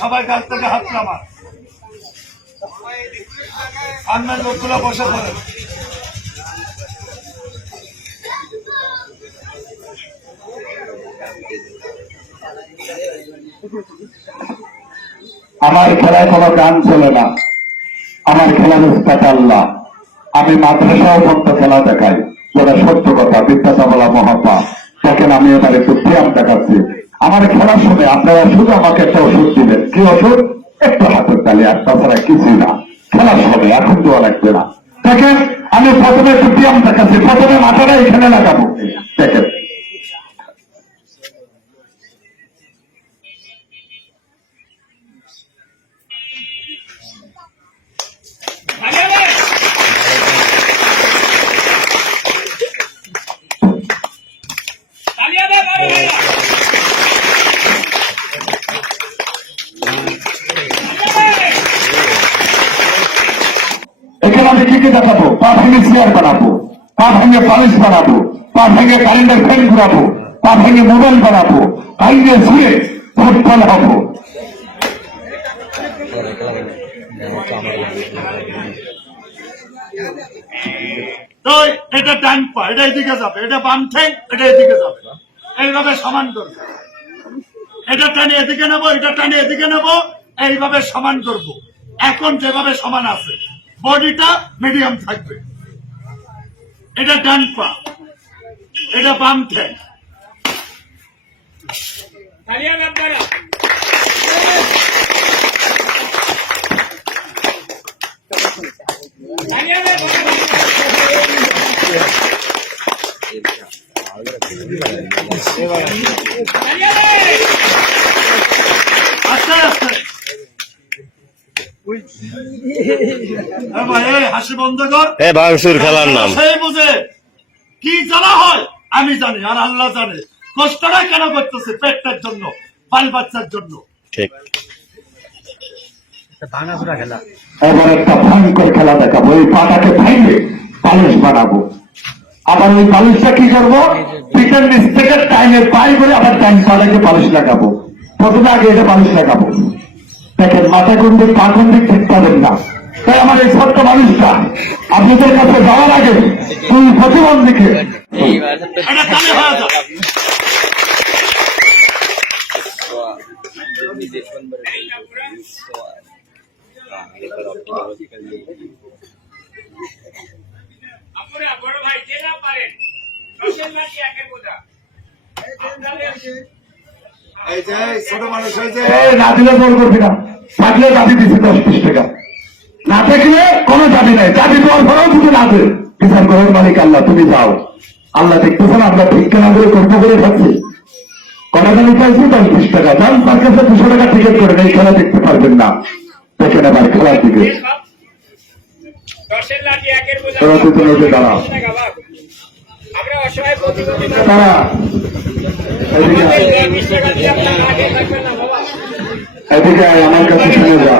সবাই কাছ থেকে হাত নামা, সামনের লোকগুলো বসে পড়ে। আমার খেলায় কোনো গান চলে না, আমার খেলার উস্তাদ আল্লাহ। আমি মাদ্রাসাও পর্যন্ত খেলা দেখাই, যেটা সত্য কথা, বিদ্যাটা বলা মহাপা। দেখেন আমি এবার একটু ব্যায়াম দেখাচ্ছি। আমার খেলার সময় আপনারা শুধু আমাকে একটা ওষুধ দিবেন। কি ওষুধ? একটু হাতের তালি, আর তাছাড়া কিছুই না। খেলার সময় এখন দেওয়া লাগবে না। দেখেন আমি প্রথমে একটু ব্যায়াম দেখাচ্ছি। প্রথমে মাথাটা এখানে লাগাবো, দেখেন। এখানে আমি কি কি দেখাবো? পা ভেঙে চেয়ার বানাবো, পা ভেঙে পালিশ বানাবো, পা ভেঙে কারেন্টের ফ্যান ঘুরাবো, পা ভেঙে মোবাইল বানাবো, ভাঙিয়ে ছুঁয়ে ফুটবল হবো। এটা ডান পা, এটা এদিকে যাবে, এটা বাম ঠ্যাং, এটা এদিকে যাবে, এইভাবে সমান করবো। এটা টানে এদিকে নেবো, এটা টানে এদিকে নেবো, এইভাবে সমান করবো। এখন যেভাবে সমান আছে, বডিটা মিডিয়াম থাকবে। এটা ডান পা, এটা বাম ঠ্যাং। আস্তে আস্তে হাসি বন্ধ কর। ভাঙচুর খেলার নাম সেই বুঝে কি জ্বালা হয় আমি জানি, আর আল্লাহ জানে। কষ্টটা কেন করতেছে? পেটটার জন্য, বাল বাচ্চার জন্য। ঠিক। ভাঙাচোরা খেলা, এবার একটা ভয়ঙ্কর খেলা দেখাবো। ওই পাটাকে ভেঙে পালিশ বানাবো। আবার ওই পালিশটা কি করবো? পিঠের নিচ থেকে টাইমের পাই করে আবার টাইম পাটাকে পালিশ লাগাবো। প্রথমে আগে এটা পালিশ লাগাবো। দেখেন মাথা কোন দিক পা কোন দিক ঠিক পাবেন না। তাই আমার এই ছোট্ট মানুষটা আপনাদের কাছে যাওয়ার আগে দুই প্রতিবন্ধীকে ছোট মানুষ হয়েছে না দিলে জোর করবি না। থাকলে দাবি দিচ্ছে 10-20 টাকা, না থাকলে কোনো দাবি নাই। দাবি দেওয়ার পরেও যদি না দেয়, বিচার করার মালিক আল্লাহ। তুমি যাও, আল্লাহ দেখতেছেন আমরা ভিক্ষা না করে কর্ম করে থাকছি। কটা দাবি পাইছি 10-20 টাকা। যান তার কাছে 200 টাকা টিকিট করে এই খেলা দেখতে পারবেন না। দেখেন আবার খেলার দিকে দাঁড়া তারা এদিকে আমার কাছে শুনে যা।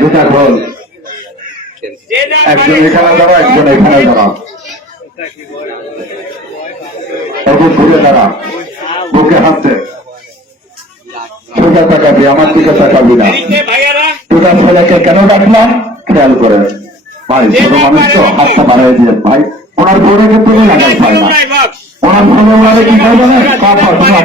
দুটা খোল, একজন এখানে দাঁড়া, একজন এখানে দাঁড়া। তখন ঘুরে দাঁড়া, বুকে হাসছে। সোজা তাকাবি, আমার দিকে তাকাবি না। তোরা ছেলেকে কেন ডাকলাম খেয়াল করে ভাই। ছোট মানুষ তো, হাতটা বাড়াই দিয়ে ভাই। ওনার বোর্ডে কিন্তু লাগাই পায় না। ওনার ফোনে ওনারে কি করবে না